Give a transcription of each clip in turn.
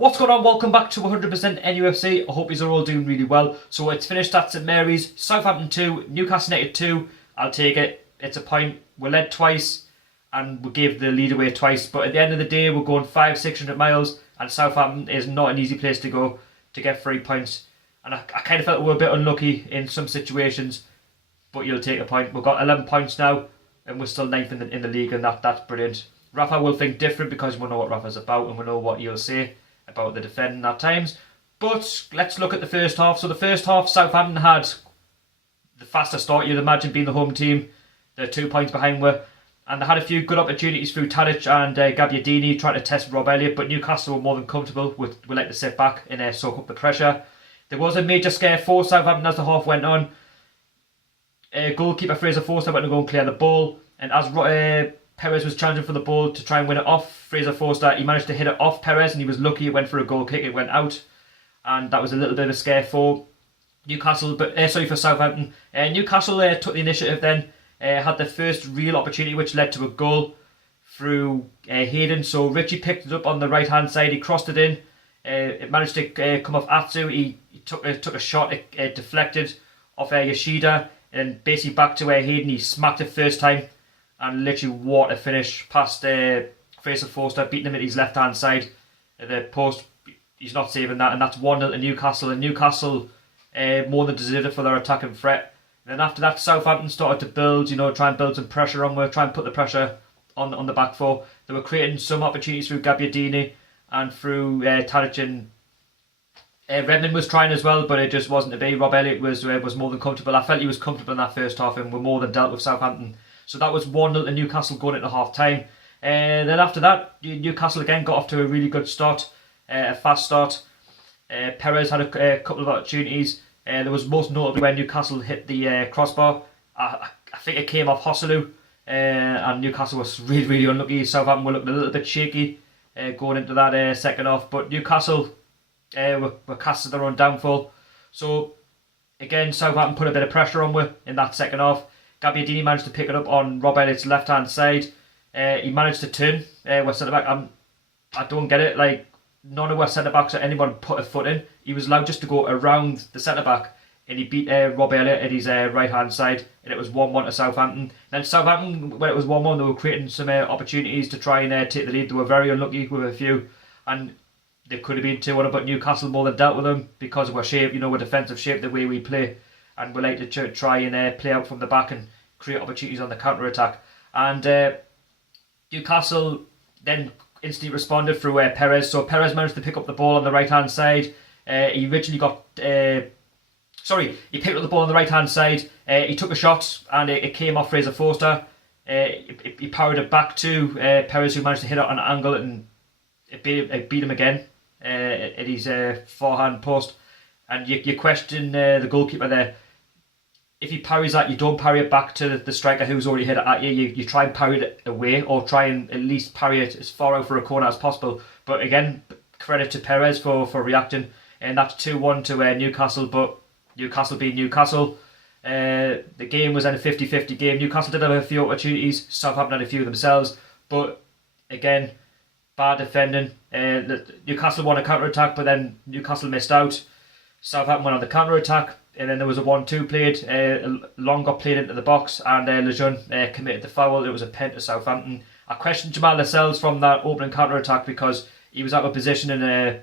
What's going on? Welcome back to 100% NUFC. I hope you're all doing really well. So it's finished at St Mary's, Southampton 2, Newcastle United 2. I'll take it. It's a point. We're led twice and we gave the lead away twice. But at the end of the day, we're going 500-600 miles and Southampton is not an easy place to go to get 3 points. And I kind of felt we were a bit unlucky in some situations, but you'll take a point. We've got 11 points now and we're still 9th in the league, and that's brilliant. Rafa will think different because we know what Rafa's about and we know what he'll say about the defending at times. But let's look at the first half. So the first half, Southampton had the faster start, you'd imagine, being the home team. They're 2 points behind we, and they had a few good opportunities through Tadic and Gabbiadini trying to test Rob Elliott, but Newcastle were more than comfortable with like to sit back and soak up the pressure. There was a major scare for Southampton as the half went on. Goalkeeper Fraser Forster went to go and clear the ball, and as Perez was challenging for the ball to try and win it off Fraser Forster, he managed to hit it off Perez, and he was lucky it went for a goal kick, it went out, and that was a little bit of a scare for Newcastle, but for Southampton. Newcastle took the initiative then, had the first real opportunity which led to a goal through Hayden. So Richie picked it up on the right hand side, he crossed it in, it managed to come off Atsu, he took a shot, it deflected off Yoshida, and basically back to Hayden, he smacked it first time, and literally what a finish past Fraser Forster, beating him at his left hand side at the post. He's not saving that, and that's 1-0 to Newcastle, and Newcastle more than deserved it for their attacking threat. And then after that, Southampton started to build, try and build some pressure on, try and put the pressure on the back four. They were creating some opportunities through Gabbiadini and through Tadic, and Redmond was trying as well, but it just wasn't to be. Rob Elliott was more than comfortable. I felt he was comfortable in that first half, and we're more than dealt with Southampton. So that was 1-0 to Newcastle going into half time. And then after that, Newcastle again got off to a really good start, a fast start. Perez had a couple of opportunities. There was most notably when Newcastle hit the crossbar. I think it came off Hosselu, and Newcastle was really, really unlucky. Southampton were looking a little bit shaky going into that second half, but Newcastle were cast to their own downfall. So again, Southampton put a bit of pressure on with in that second half. Gabbiadini managed to pick it up on Rob Elliott's left hand side. He managed to turn with centre back. I don't get it. Like, none of our centre backs or anyone put a foot in. He was allowed just to go around the centre back, and he beat Rob Elliott at his right hand side, and it was 1-1 to Southampton. Then Southampton, when it was 1-1, they were creating some opportunities to try and take the lead. They were very unlucky with a few, and they could have been 2-1, but Newcastle more than dealt with them because of our shape, we're defensive shape, the way we play, and we like to try and play out from the back and create opportunities on the counter attack. And Newcastle then instantly responded through Perez. So Perez managed to pick up the ball on the right hand side. He originally got he picked up the ball on the right hand side. He took a shot and it came off Fraser Forster. He powered it back to Perez, who managed to hit it on an angle, and it beat him again at his forehand post. And you question the goalkeeper there. If he parries that, you don't parry it back to the striker who's already hit it at you. You try and parry it away, or try and at least parry it as far out for a corner as possible. But again, credit to Perez for reacting. And that's 2-1 to Newcastle, but Newcastle being Newcastle. The game was in a 50-50 game. Newcastle did have a few opportunities. Southampton had a few themselves. But again, bad defending. Newcastle won a counter-attack, but then Newcastle missed out. Southampton went on the counter-attack. And then there was a 1-2 played. Long got played into the box, and Lejeune committed the foul. It was a pen to Southampton. I questioned Jamal Lascelles from that opening counter-attack because he was out of position, and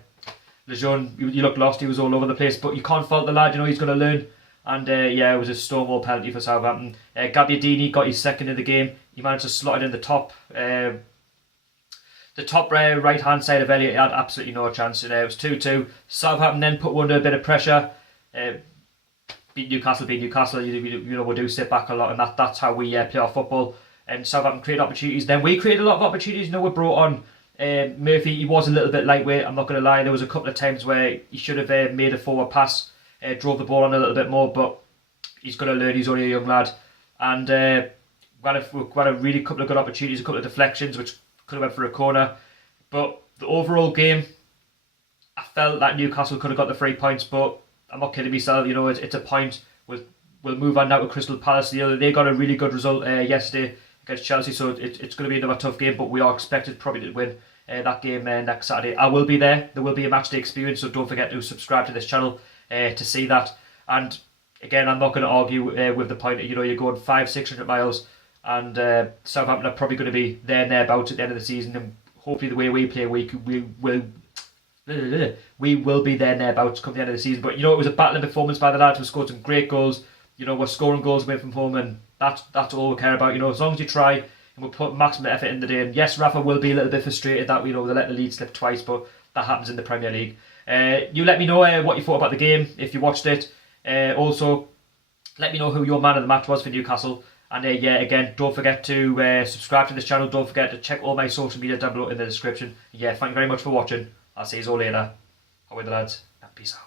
Lejeune, he looked lost, he was all over the place. But you can't fault the lad, he's going to learn. And it was a stonewall penalty for Southampton. Gabbiadini got his second in the game. He managed to slot it in the top right hand side of Elliott. He had absolutely no chance. And it was 2-2. Southampton then put under a bit of pressure. Beat Newcastle, we do sit back a lot, and that's how we play our football. And Southampton created opportunities. Then we created a lot of opportunities. We brought on Murphy. He was a little bit lightweight, I'm not going to lie. There was a couple of times where he should have made a forward pass, drove the ball on a little bit more, but he's going to learn. He's only a young lad. And we had a really couple of good opportunities, a couple of deflections, which could have went for a corner. But the overall game, I felt that Newcastle could have got the 3 points, but I'm not kidding myself, it's a point. We'll move on now to Crystal Palace. They got a really good result yesterday against Chelsea, so it's going to be another tough game, but we are expected probably to win. that game next Saturday. I will be there. There will be a match day experience, so don't forget to subscribe to this channel to see that. And again, I'm not going to argue with the point that, you know, you're going 500-600 miles, and Southampton are probably going to be there and thereabouts at the end of the season, and hopefully the way we play, we will be there and thereabouts come the end of the season. But, you know, it was a battling performance by the lads. We scored some great goals. You know, we're scoring goals away from home, and that's all we care about. You know, as long as you try and we'll put maximum effort in the day. And yes, Rafa will be a little bit frustrated that, you know, they let the lead slip twice, but that happens in the Premier League. You let me know what you thought about the game if you watched it. Also, let me know who your man of the match was for Newcastle. And yeah, again, don't forget to subscribe to this channel. Don't forget to check all my social media down below in the description. Yeah, thank you very much for watching. I'll see you all later. Away the lads, and peace out.